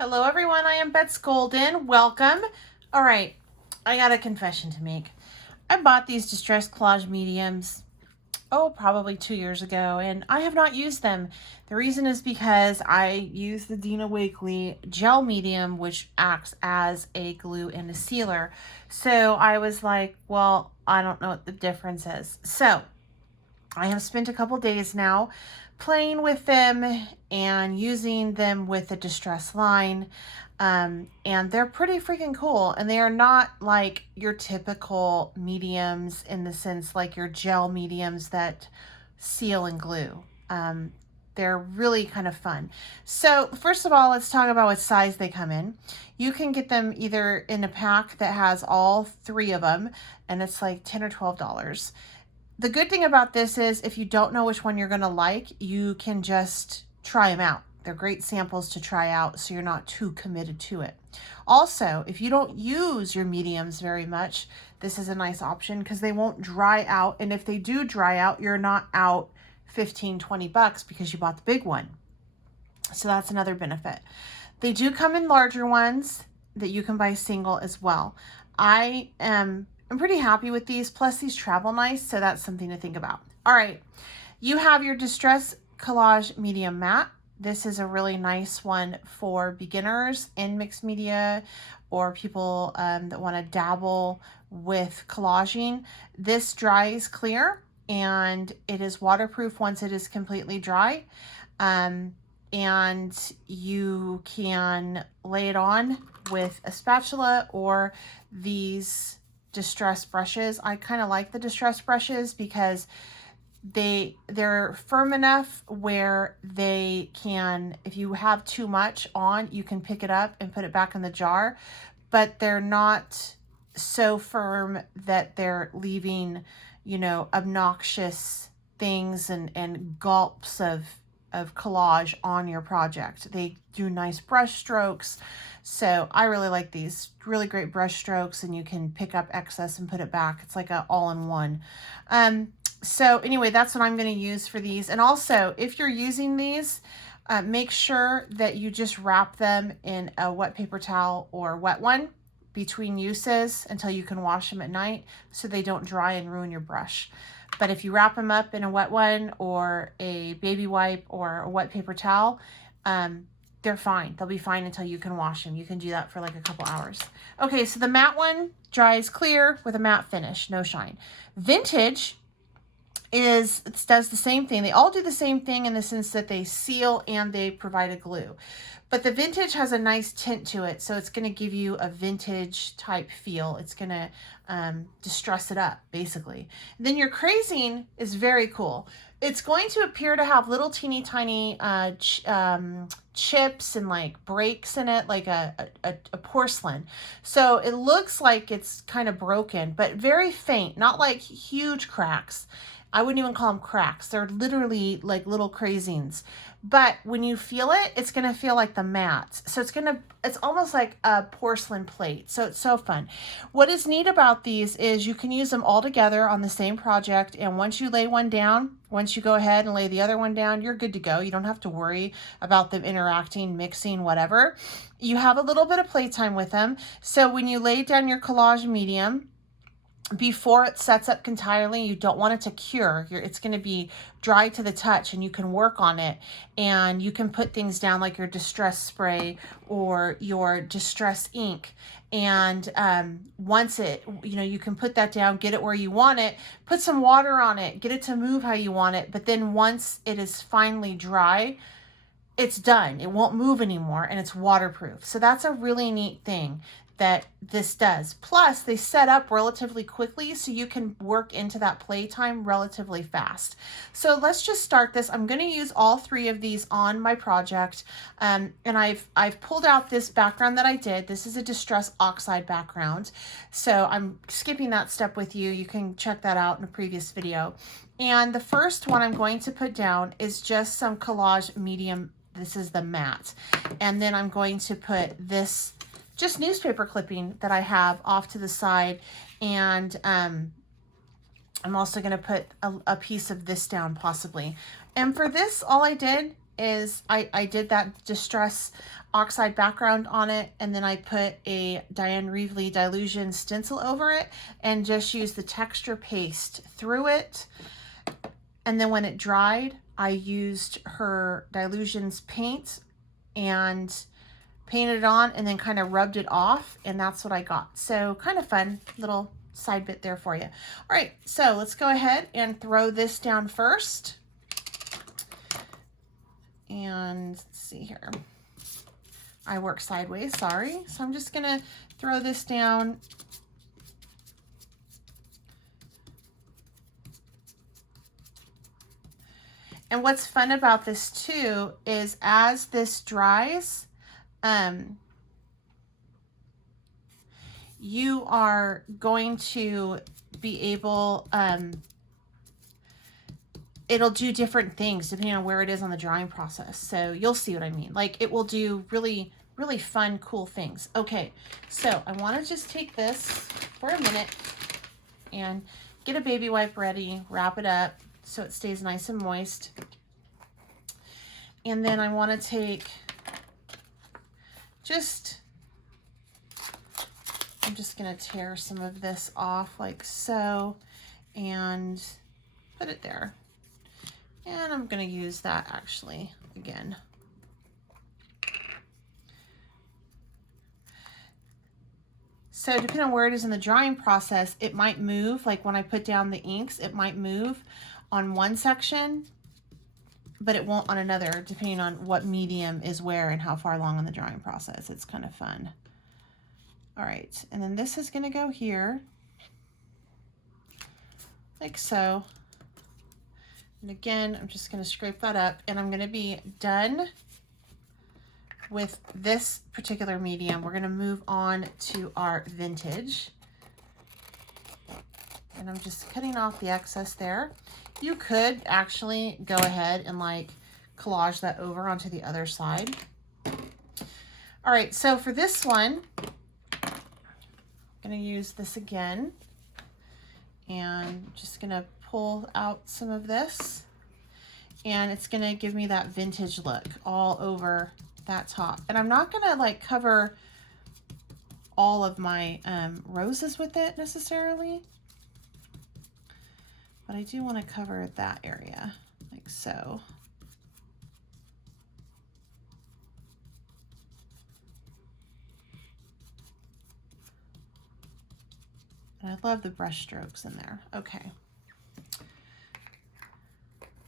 Hello everyone, I am Bets Golden. Welcome. All right, I got a confession to make. I bought these Distress Collage Mediums, probably 2 years ago, and I have not used them. The reason is because I use the Dina Wakley gel medium, which acts as a glue and a sealer. So I was like, well, I don't know what the difference is. So I have spent a couple days now playing with them and using them with the Distress line. And they're pretty freaking cool. And they are not like your typical mediums in the sense like your gel mediums that seal and glue. They're really kind of fun. So first of all, let's talk about what size they come in. You can get them either in a pack that has all three of them, and it's like $10 or $12. The good thing about this is if you don't know which one you're going to like, you can just try them out. They're great samples to try out so you're not too committed to it. Also, if you don't use your mediums very much, this is a nice option because they won't dry out. And if they do dry out, you're not out 15, 20 bucks because you bought the big one. So that's another benefit. They do come in larger ones that you can buy single as well. I'm pretty happy with these. Plus these travel nice, so that's something to think about. All right, you have your Distress Collage Medium Matte. This is a really nice one for beginners in mixed media or people that want to dabble with collaging. This dries clear and it is waterproof once it is completely dry. And you can lay it on with a spatula or these distress brushes. I kind of like the distress brushes because they're firm enough where they can, if you have too much on, you can pick it up and put it back in the jar, but they're not so firm that they're leaving, obnoxious things and gulps of collage on your project. They do nice brush strokes. So I really like these. Really great brush strokes, and you can pick up excess and put it back. It's like a all-in-one. So anyway, that's what I'm going to use for these. And also, if you're using these, make sure that you just wrap them in a wet paper towel or wet one between uses until you can wash them at night so they don't dry and ruin your brush. But if you wrap them up in a wet one or a baby wipe or a wet paper towel, they're fine. They'll be fine until you can wash them. You can do that for like a couple hours. Okay, so the matte one dries clear with a matte finish, no shine. Vintage does the same thing. They all do the same thing in the sense that they seal and they provide a glue. But the vintage has a nice tint to it, so it's going to give you a vintage type feel. It's going to distress it up, basically. And then your crazing is very cool. It's going to appear to have little teeny tiny chips and like breaks in it, like a porcelain. So it looks like it's kind of broken, but very faint, not like huge cracks. I wouldn't even call them cracks. They're literally like little crazings. But when you feel it, it's going to feel like the matte. So it's almost like a porcelain plate. So it's so fun. What is neat about these is you can use them all together on the same project. And once you lay one down, once you go ahead and lay the other one down, you're good to go. You don't have to worry about them interacting, mixing, whatever. You have a little bit of playtime with them. So when you lay down your collage medium, before it sets up entirely, you don't want it to cure. It's going to be dry to the touch, and you can work on it, and you can put things down like your distress spray or your distress ink. And once you can put that down, get it where you want it, put some water on it, get it to move how you want it. But then once it is finally dry, it's done. It won't move anymore, and it's waterproof. So that's a really neat thing that this does. Plus, they set up relatively quickly, so you can work into that playtime relatively fast. So let's just start this. I'm going to use all three of these on my project, and I've pulled out this background that I did. This is a Distress Oxide background, so I'm skipping that step with you. You can check that out in a previous video. And the first one I'm going to put down is just some Collage Medium. This is the matte. And then I'm going to put this just newspaper clipping that I have off to the side. And I'm also going to put a piece of this down possibly. And for this, all I did is I did that Distress oxide background on it, and then I put a Diane Reevely Dilution stencil over it and just used the texture paste through it. And then when it dried, I used her Dilutions paint and painted it on and then kind of rubbed it off, and that's what I got. So kind of fun little side bit there for you. All right, so let's go ahead and throw this down first. And let's see here. I work sideways, sorry. So I'm just gonna throw this down. And what's fun about this too is as this dries, you are going to be able, it'll do different things depending on where it is on the drying process. So you'll see what I mean. Like it will do really, really fun, cool things. Okay, so I want to just take this for a minute and get a baby wipe ready, wrap it up so it stays nice and moist. And then I want to take I'm just going to tear some of this off like so and put it there. And I'm going to use that actually again. So depending on where it is in the drying process, it might move. Like when I put down the inks, it might move on one section, but it won't on another, depending on what medium is where and how far along in the drying process. It's kind of fun. All right, and then this is gonna go here, like so. And again, I'm just gonna scrape that up, and I'm gonna be done with this particular medium. We're gonna move on to our vintage. And I'm just cutting off the excess there. You could actually go ahead and like collage that over onto the other side. All right, so for this one, I'm gonna use this again, and just gonna pull out some of this, and it's gonna give me that vintage look all over that top. And I'm not gonna like cover all of my roses with it necessarily, but I do want to cover that area like so. And I love the brush strokes in there. Okay.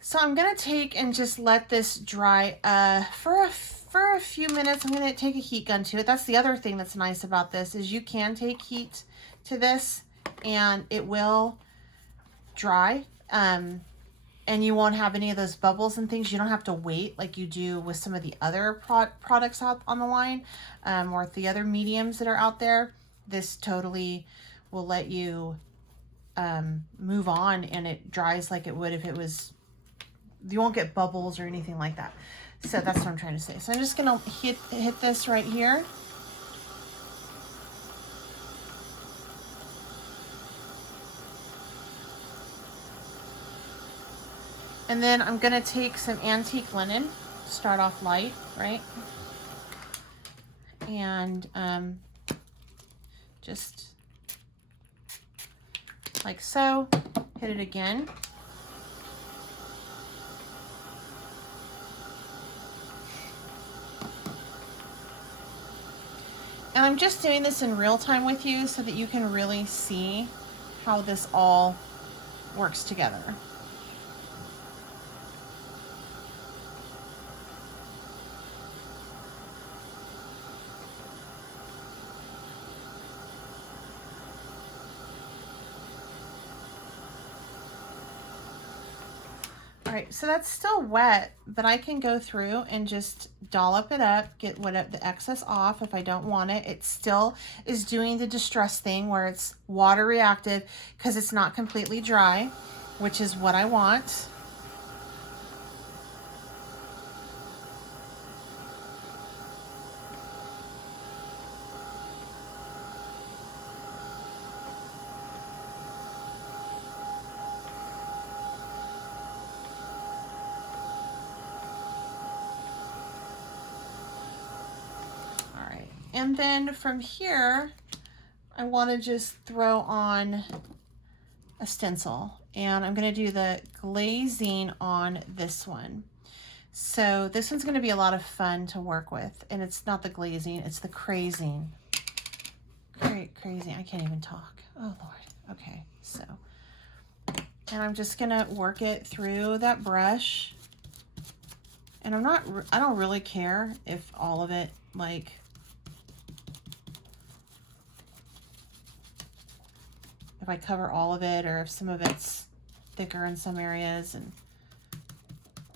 So I'm gonna take and just let this dry for a few minutes. I'm gonna take a heat gun to it. That's the other thing that's nice about this, is you can take heat to this and it will dry. And you won't have any of those bubbles and things. You don't have to wait like you do with some of the other products out on the line, or the other mediums that are out there. This totally will let you move on, and it dries like it would if it was, you won't get bubbles or anything like that. So that's what I'm trying to say. So I'm just gonna hit this right here. And then I'm gonna take some antique linen, start off light, right? And just like so, hit it again. And I'm just doing this in real time with you so that you can really see how this all works together. All right, so that's still wet, but I can go through and just dollop it up, get the excess off if I don't want it. It still is doing the distress thing where it's water reactive because it's not completely dry, which is what I want. And then from here, I want to just throw on a stencil, and I'm going to do the glazing on this one. So this one's going to be a lot of fun to work with, and it's not the glazing, it's the crazing. Crazy, I can't even talk. Oh Lord. Okay, so, and I'm just going to work it through that brush. And I don't really care if all of it, like, if I cover all of it, or if some of it's thicker in some areas and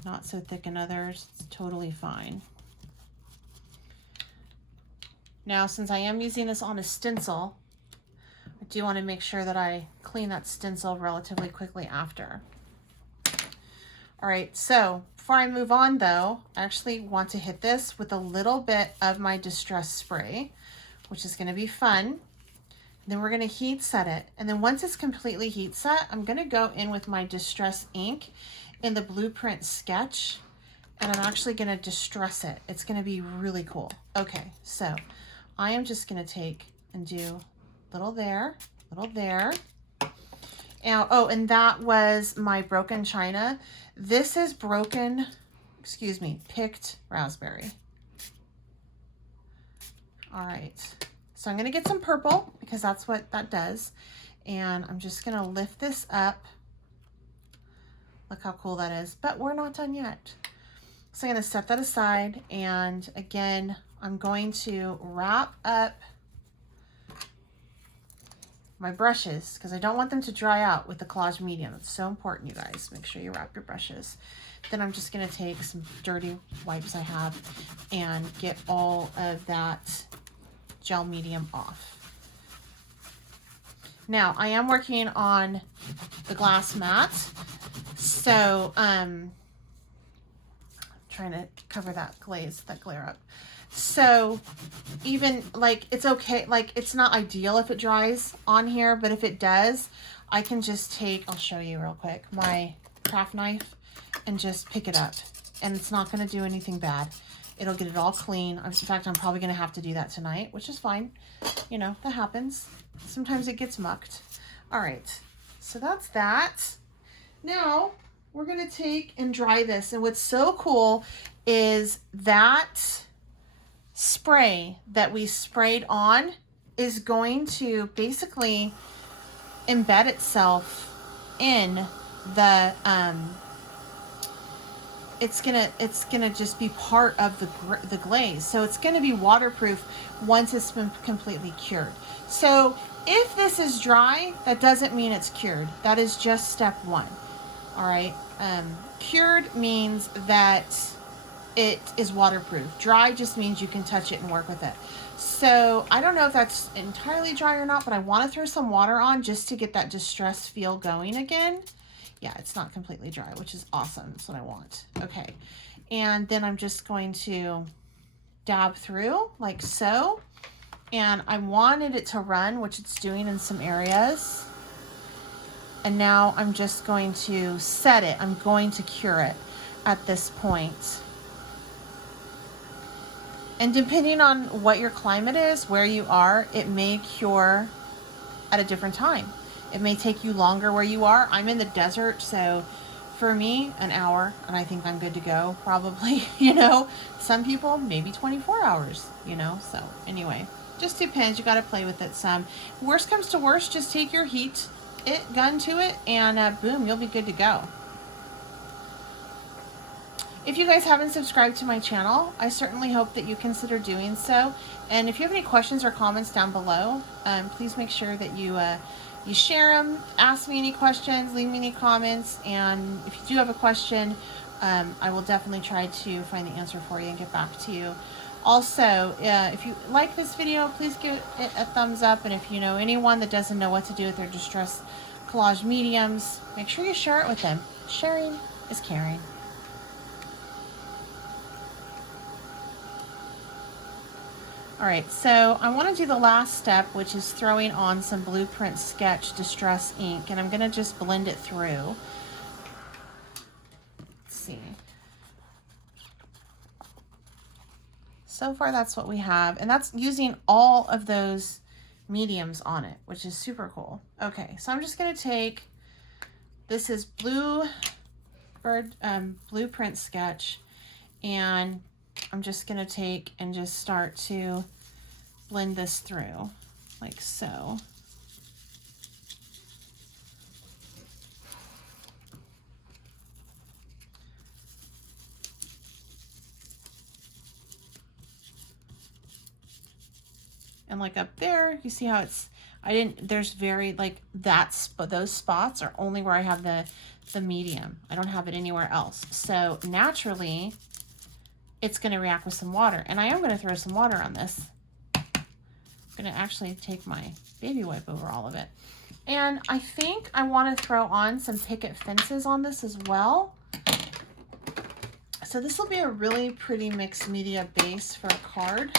not so thick in others. It's totally fine. Now, since I am using this on a stencil, I do want to make sure that I clean that stencil relatively quickly after. All right, so before I move on though, I actually want to hit this with a little bit of my Distress spray, which is going to be fun. Then we're going to heat set it. And then once it's completely heat set, I'm going to go in with my Distress ink in the Blueprint sketch, and I'm actually going to distress it. It's going to be really cool. Okay, so I am just going to take and do little there, little there. Now, oh, and that was my broken china. This is broken, excuse me, picked raspberry. All right. So I'm going to get some purple because that's what that does. And I'm just going to lift this up. Look how cool that is. But we're not done yet. So I'm going to set that aside. And again, I'm going to wrap up my brushes because I don't want them to dry out with the collage medium. It's so important, you guys. Make sure you wrap your brushes. Then I'm just going to take some dirty wipes I have and get all of that gel medium off. Now I am working on the glass mat, so trying to cover that glare up. So even like, it's okay, like it's not ideal if it dries on here, but if it does, I can just take, I'll show you real quick, my craft knife and just pick it up, and it's not going to do anything bad. It'll get it all clean. In fact, I'm probably going to have to do that tonight, which is fine. You know, that happens. Sometimes it gets mucked. All right, so that's that. Now, we're going to take and dry this. And what's so cool is that spray that we sprayed on is going to basically embed itself in the it's gonna just be part of the glaze. So it's gonna be waterproof once it's been completely cured. So if this is dry, that doesn't mean it's cured. That is just step one. All right. Cured means that it is waterproof. Dry just means you can touch it and work with it. So I don't know if that's entirely dry or not, but I want to throw some water on just to get that distress feel going again. Yeah, it's not completely dry, which is awesome. That's what I want. Okay. And then I'm just going to dab through like so. And I wanted it to run, which it's doing in some areas. And now I'm just going to set it. I'm going to cure it at this point. And depending on what your climate is, where you are, it may cure at a different time. It may take you longer where you are. I'm in the desert, so for me, an hour, and I think I'm good to go, probably, you know. Some people, maybe 24 hours, you know. So anyway, just depends. You got to play with it some. Worst comes to worst, just take your gun to it, and boom, you'll be good to go. If you guys haven't subscribed to my channel, I certainly hope that you consider doing so. And if you have any questions or comments down below, please make sure that you share them, ask me any questions, leave me any comments, and if you do have a question, I will definitely try to find the answer for you and get back to you. Also, if you like this video, please give it a thumbs up, and if you know anyone that doesn't know what to do with their Distress Collage Mediums, make sure you share it with them. Sharing is caring. All right, so I want to do the last step, which is throwing on some Blueprint Sketch Distress ink, and I'm going to just blend it through. Let's see. so far that's what we have. And that's using all of those mediums on it, which is super cool. Okay, so I'm just going to take, this is Blueprint Sketch, and I'm just going to take and just start to blend this through like so. And like up there, you see how it's, there's very like but those spots are only where I have the medium. I don't have it anywhere else. So naturally, it's going to react with some water. And I am going to throw some water on this. I'm going to actually take my baby wipe over all of it. And I think I want to throw on some picket fences on this as well. So this will be a really pretty mixed media base for a card.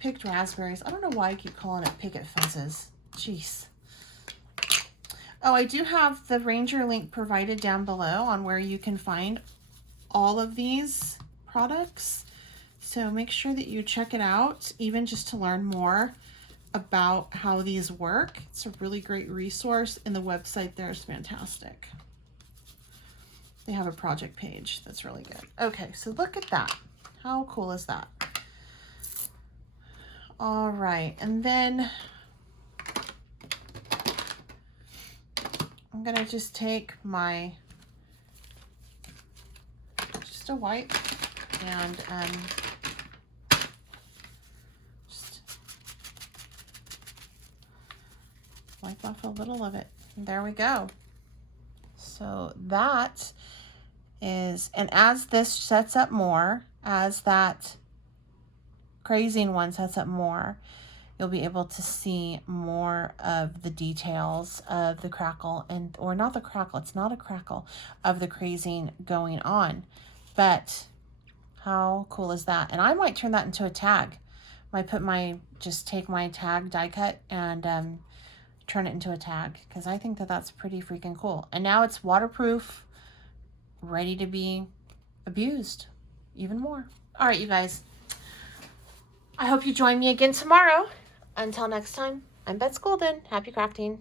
Picked raspberries. I don't know why I keep calling it picket fences. Jeez. Oh, I do have the Ranger link provided down below on where you can find all of these products. So make sure that you check it out, even just to learn more about how these work. It's a really great resource, and the website there is fantastic. They have a project page that's really good. Okay, so look at that. How cool is that? All right, and then I'm gonna just take my, just a wipe, and just wipe off a little of it. And there we go. So that is, and as this sets up more, as that crazing one sets up more, you'll be able to see more of the details of the crackle, and or not the crackle, it's not a crackle, of the crazing going on. But how cool is that? And I might turn that into a tag. Just take my tag die cut and turn it into a tag, because I think that that's pretty freaking cool. And now it's waterproof, ready to be abused even more. All right, you guys. I hope you join me again tomorrow. Until next time, I'm Bets Golden. Happy crafting.